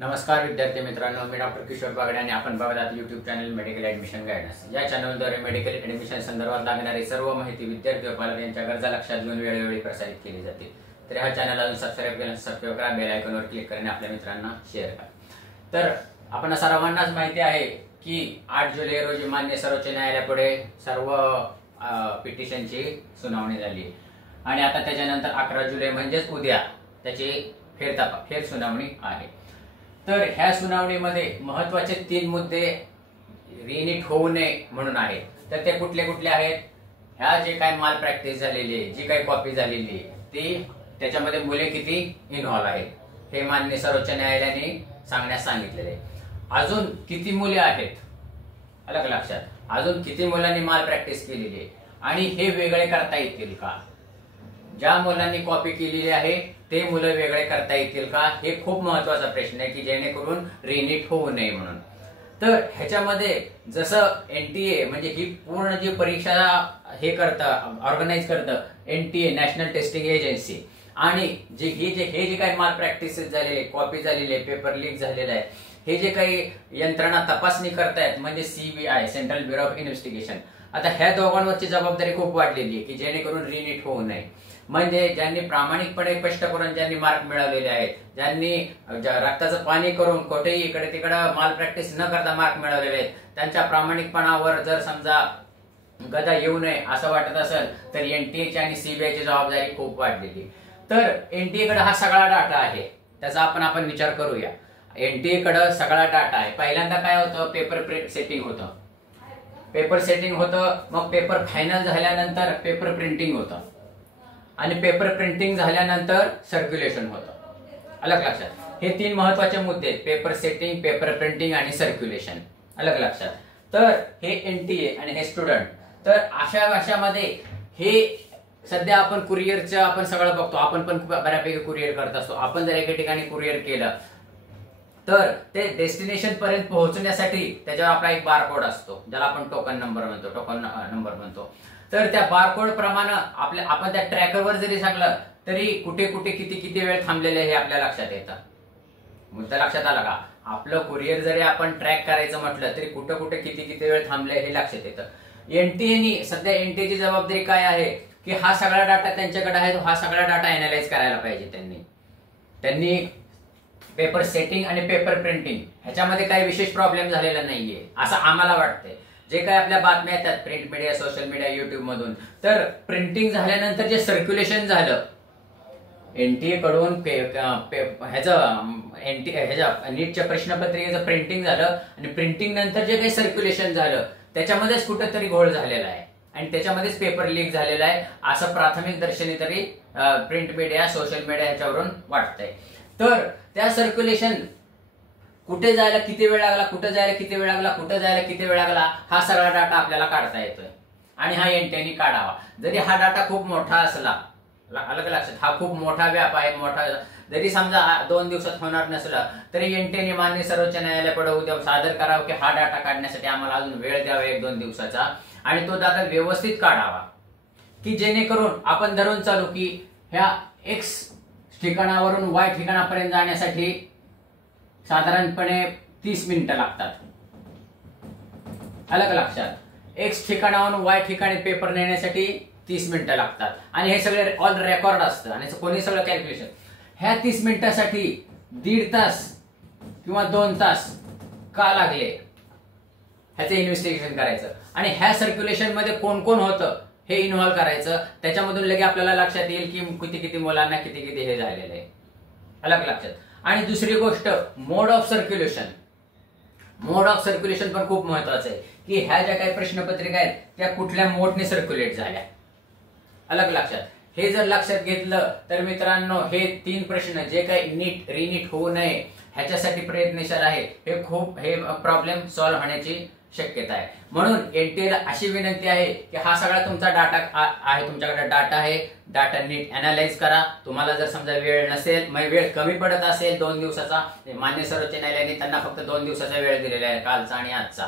नमस्कार विद्यार्थी मित्रांनो, मी डॉक्टर किशोर बागडे आणि आपण बघत आहात YouTube channel medical admission guidance. या चॅनलद्वारे मेडिकल ॲडमिशन संदर्भात लागणारी सर्व माहिती विद्यार्थी व पालक यांच्या गरजा लक्षात घेऊन वेळोवेळी प्रसारित केली जाते। तर हा चॅनल अजून सबस्क्राइब केलं सबस्क्राइब करा, बेल आयकॉनवर क्लिक करा आणि आपल्या मित्रांना शेअर करा। तर आपण सर्वांनाच माहिती आहे की 8 जुलै रोजी मान्य सर्वोच्च न्यायालयापुढे सर्व पिटिशनची सुनावणी झाली आणि आता त्याच्यानंतर 11 जुलै म्हणजेच उद्या त्याची फेर सुनावणी आहे। तर ह्या सुनावणीमध्ये महत्त्वाचे 3 मुद्दे रिनीट होऊ नये म्हणून आहेत। तर ते कुठले कुठले आहेत? ह्या जे काय माल प्रॅक्टिस झालेली आहे, जी काही कॉपी झालेली आहे, ती त्याच्यामध्ये मुले किती इन्व्हॉल्व आहेत हे मान्य सर्वोच्च न्यायालयाने सांगण्यास सांगितलेले आहे। अजून किती मुले आहेत अलग लक्षात, अजून किती मुलांनी माल प्रॅक्टिस केलेली आहे आणि हे वेगळे करता येतील का? ज्या मुलांनी कॉपी केलेली आहे ते मुलं वेगळे करता येतील का, हे खूप महत्त्वाचा प्रश्न आहे की जेणेकरून रिनीट होऊ नये म्हणून। तर ह्याच्यामध्ये जसं एनटीए म्हणजे ही पूर्ण जी परीक्षा हे करतं, ऑर्गनाइज करतं एनटीए नॅशनल टेस्टिंग एजन्सी, आणि हे जे काही माल प्रॅक्टिसेस झालेले, कॉपी झालेले, पेपर लीक झालेले आहे, हे जे काही यंत्रणा तपासणी करतायत म्हणजे CBI central bureau of investigation, आता ह्या दोघांवरची जबाबदारी खूप वाढलेली आहे की जेणेकरून रिनीट होऊ नये। म्हणजे ज्यांनी प्रामाणिकपणे कष्ट करून ज्यांनी मार्क मिळवलेले आहेत, ज्यांनी रक्ताचं पाणी करून कोठेही इकडे तिकडे माल प्रॅक्टिस न करता मार्क मिळवलेले आहेत, त्यांच्या प्रामाणिकपणावर जर समजा गदा येऊ नये असं वाटत असेल तर एनटीएची आणि सीबीआयची जबाबदारी खूप वाढलेली। तर एनटीए कडे हा सगळा डाटा आहे, त्याचा आपण विचार करूया। एनटीए कडे सगळा डाटा आहे। पहिल्यांदा काय होतं, पेपर सेटिंग होतं, मग पेपर फायनल झाल्यानंतर पेपर प्रिंटिंग होतं आणि पेपर प्रिंटिंग झाल्यानंतर सर्क्युलेशन होतं। अलग लक्षात, हे 3 महत्त्वाचे मुद्दे आहेत, पेपर सेटिंग, पेपर प्रिंटिंग आणि सर्क्युलेशन। अलग लक्षात, तर हे एनटीए आणि हे स्टुडंट, तर अशा भाषामध्ये हे सध्या आपण कुरिअरचं आपण सगळं बघतो, आपण पण बऱ्यापैकी कुरिअर करत असतो। आपण जर एका ठिकाणी कुरिअर केलं तर ते डेस्टिनेशन पर्यंत पोहोचण्यासाठी त्याच्यावर आपला एक बारकोड असतो, ज्याला आपण टोकन नंबर म्हणतो। तर त्या बारकोड प्रमाणे आपण त्या ट्रॅकरवर जरी सांगलं तरी कुठे कुठे किती वेळ थांबलेले हे आपल्या लक्षात येतं। मुद्दा लक्षात आला का? आपलं कुरिअर जरी आपण ट्रॅक करायचं म्हटलं तरी कुठे कुठे किती वेळ थांबले हे लक्षात येतं। एनटीएनी सध्या एनटीएची जबाबदारी काय आहे की हा सगळा डाटा त्यांच्याकडे आहे, हा सगळा डाटा अनालाइज करायला पाहिजे। त्यांनी पेपर सेटिंग आणि पेपर प्रिंटिंग ह्याच्यामध्ये काही विशेष प्रॉब्लेम झालेला नाहीये असं आम्हाला वाटतंय। जे काही आपल्या बातम्या येतात print media, social media, YouTube मधून, तर प्रिंटिंग झाल्यानंतर जे सर्क्युलेशन झालं एनटीए कडून नीटच्या प्रश्नपत्रिकेचं प्रिंटिंग झालं आणि प्रिंटिंग नंतर जे काही सर्क्युलेशन झालं त्याच्यामध्येच कुठेतरी घोळ झालेला आहे आणि त्याच्यामध्येच पेपर लीक झालेला आहे असं प्राथमिक दर्शनी तरी प्रिंट मीडिया, सोशल मीडिया ह्याच्यावरून वाटतंय। तर त्या सर्क्युलेशन कुठे जायला किती वेळ लागला, कुठे जायला किती वेळ लागला, हा सगळा डाटा आपल्याला काढता येतोय आणि हा एनटीएने काढावा। जरी हा डाटा खूप मोठा असला, अलग लक्षात, हा खूप मोठा व्याप आहे, जरी समजा 2 दिवसात होणार नसला तरी एनटीएने मान्य सर्वोच्च न्यायालयापुढे उद्या सादर करावं की हा डाटा काढण्यासाठी आम्हाला अजून वेळ द्यावा 1-2 दिवसाचा आणि तो डाटा व्यवस्थित काढावा की जेणेकरून आपण धरून चालू की ह्या एक्स ठिकाणावरून वाय ठिकाणापर्यंत जाण्यासाठी साधारणपणे 30 मिनिटं लागतात। अलग लक्षात, एक्स ठिकाणावरून वाय ठिकाणी पेपर नेण्यासाठी 30 मिनिटं लागतात आणि हे सगळे ऑल रेकॉर्ड असतं आणि कोणी सगळं कॅल्क्युलेशन। ह्या 30 मिनिटासाठी 1.5 तास किंवा 2 तास का लागले ह्याचं इन्व्हेस्टिगेशन करायचं आणि ह्या सर्क्युलेशन मध्ये कोण कोण होतं हे इन्व्हॉल्व करायचं, त्याच्यामधून लगे आपल्याला लक्षात येईल की किती मुलांना किती हे झालेलं आहे। अलग लक्षात, आणि दुसरी गोष्ट मोड ऑफ सर्क्युलेशन पण खूप महत्वाचं आहे की ह्या ज्या काही प्रश्नपत्रिका आहेत त्या कुठल्या मोडने सर्क्युलेट झाल्या। अलग लक्षात, हे जर लक्षात घेतलं तर मित्रांनो हे 3 प्रश्न जे काही रिनीट होऊ नये ह्याच्यासाठी प्रयत्नशील आहे, हे प्रॉब्लेम सॉल्व्ह होण्याची शक्यता आहे। म्हणून एनटीएला अशी विनंती आहे की हा सगळा तुमचा डाटा आहे, तुमच्याकडे डाटा आहे, डाटा नीट अनालाइज करा। तुम्हाला जर समजा वेळ नसेल, वेळ कमी पडत असेल 2 दिवसाचा, मान्य सर्वोच्च न्यायालयाने त्यांना फक्त 2 दिवसाचा वेळ दिलेला आहे, कालचा आणि आजचा,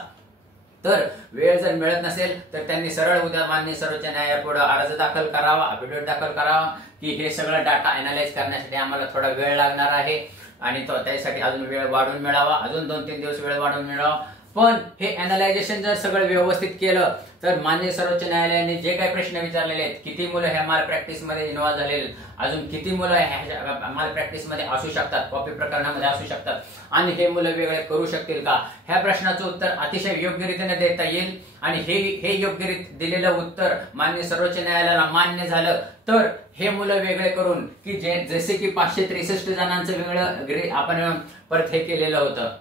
तर वेळ जर मिळत नसेल तर त्यांनी सरळ उद्या मान्य सर्वोच्च न्यायालयापुढे अर्ज दाखल करावा, अफिडेव्हिट दाखल करावा की हे सगळं डाटा अनालाइज करण्यासाठी आम्हाला थोडा वेळ लागणार आहे आणि त्यासाठी अजून वेळ वाढवून मिळावा, अजून 2-3 दिवस वेळ वाढवून मिळावा. पण हे अनालायझेशन जर सगळं व्यवस्थित केलं तर माननीय सर्वोच्च न्यायालयाने जे काही प्रश्न विचारलेले आहेत, किती मुलं ह्या माल प्रॅक्टिस मध्ये इन्व्हॉल्व झालेले, अजून किती मुलं ह्या माल प्रॅक्टिस मध्ये असू शकतात, कॉपी प्रकरणामध्ये असू शकतात, आणि हे मुलं वेगळे करू शकतील का, ह्या प्रश्नाचं उत्तर अतिशय योग्य रीतीने देता येईल. आणि हे योग्य दिलेलं उत्तर माननीय सर्वोच्च न्यायालयाला मान्य झालं तर हे मुलं वेगळे करून, की जसे की 563 जणांचं वेगळं आपण परत हे केलेलं होतं,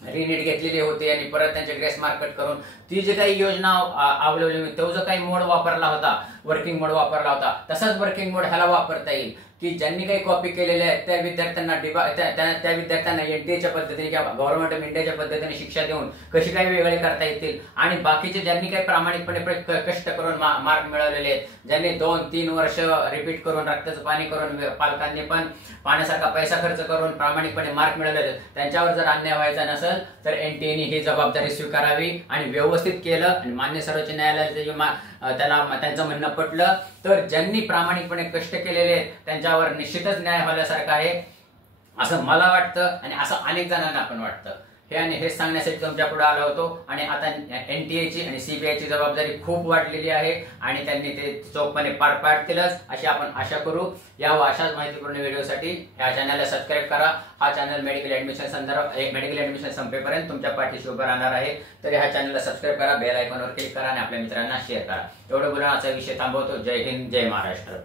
रिनीट घेतलेली होती आणि परत त्यांचे ग्रेस मार्क कट करून ती जी काही योजना अवलंबली, तो जो काही मोड वापरला होता, वर्किंग मोड वापरला होता, तसाच वर्किंग मोड ह्याला वापरता येईल. की ज्यांनी काही कॉपी केलेल्या आहेत त्या विद्यार्थ्यांना एनटीएच्या पद्धतीने किंवा गव्हर्नमेंट ऑफ इंडियाच्या पद्धतीने शिक्षा देऊन कशी काही वेगळे करता येतील. आणि बाकीचे ज्यांनी काही प्रामाणिकपणे कष्ट करून मार्क मिळवलेले आहेत, ज्यांनी 2-3 वर्ष रिपीट करून रक्ताचं पाणी करून पालकांनी पण पाण्यासारखा पैसा खर्च करून प्रामाणिकपणे मार्क मिळवलेले, त्यांच्यावर जर अन्याय व्हायचा नसेल तर एनटीएने ही जबाबदारी स्वीकारावी आणि व्यवस्थित केलं. आणि मान्य सर्वोच्च न्यायालयाचं त्यांचं म्हणणं पटलं तर ज्यांनी प्रामाणिकपणे कष्ट केलेले आहेत त्यांच्यावर निश्चितच न्याय व्हायसारखं आहे असं मला वाटतं आणि असं अनेक जणांना पण वाटतं. हेच सांगण्यासाठी तुमच्या पुढे आलो होतो. आणि आता एनटीएची आणि सीबीआयची जबाबदारी खूप वाढलेली आहे आणि त्यांनी ते चोखपणे पार पाडतीलच अशी आपण आशा करू. या अशाच माहितीपूर्ण व्हिडिओसाठी ह्या चॅनलला सबस्क्राईब करा. हा चॅनल मेडिकल ऍडमिशन संपेपर्यंत तुमच्या पाठीशी उभं राहणार आहे. तर ह्या चॅनलला सबस्क्राईब करा, बेल आयकॉनवर क्लिक करा आणि आपल्या मित्रांना शेअर करा. एवढं बोलून आजचा विषय थांबवतो. जय हिंद, जय महाराष्ट्र.